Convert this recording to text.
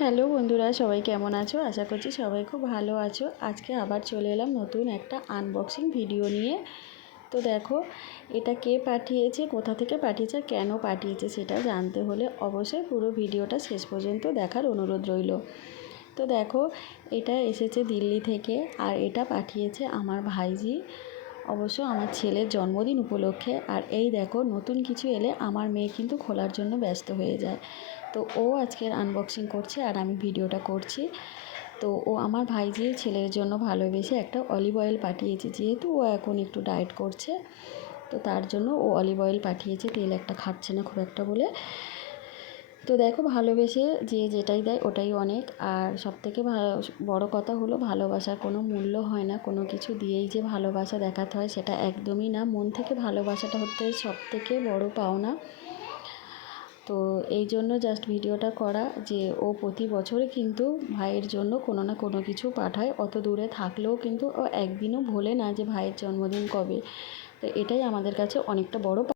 Hello বন্ধুরা, সবাই কেমন আছো? আশা করছি সবাই খুব ভালো আছো। আজকে আবার চলে এলাম নতুন একটা আনবক্সিং ভিডিও নিয়ে। তো দেখো, এটা কে পাঠিয়েছে, কোথা থেকে পাঠিয়েছে, কেন পাঠিয়েছে সেটা জানতে হলে অবশ্যই পুরো ভিডিওটা শেষ পর্যন্ত দেখার অনুরোধ রইল। তো দেখো, এটা এসেছে দিল্লি থেকে, আর এটা পাঠিয়েছে আমার ভাইজি, অবশ্য আমার ছেলের জন্মদিন উপলক্ষে। আর এই দেখো, নতুন কিছু এলে আমার মেয়ে কিন্তু খোলার জন্য ব্যস্ত হয়ে যায়। তো ও আজকের আনবক্সিং করছে আর আমি ভিডিওটা করছি। তো ও আমার ভাইজির ছেলের জন্য ভালোবেসে একটা অলিভ অয়েল পাঠিয়েছে, যেহেতু ও এখন একটু ডায়েট করছে, তো তার জন্য ও অলিভ অয়েল পাঠিয়েছে, তেল একটা খাচ্ছে না খুব একটা বলে। তো দেখো, ভালোবেসে যে যেটাই দেয় ওটাই অনেক। আর সবথেকে বড় কথা হলো, ভালোবাসার কোনো মূল্য হয় না, কোনো কিছু দিয়েই যে ভালোবাসা দেখাতে হয় সেটা একদমই না। মন থেকে ভালোবাসাটা হচ্ছে সবথেকে বড় পাওনা। তো এই জন্য জাস্ট ভিডিওটা করা, যে ও প্রতি বছরে কিন্তু ভাইয়ের জন্য কোনো না কোনো কিছু পাঠায়, অত দূরে থাকলেও কিন্তু ও একদিনও ভোলে না যে ভাইয়ের জন্মদিন কবে। তো এটাই আমাদের কাছে অনেকটা বড়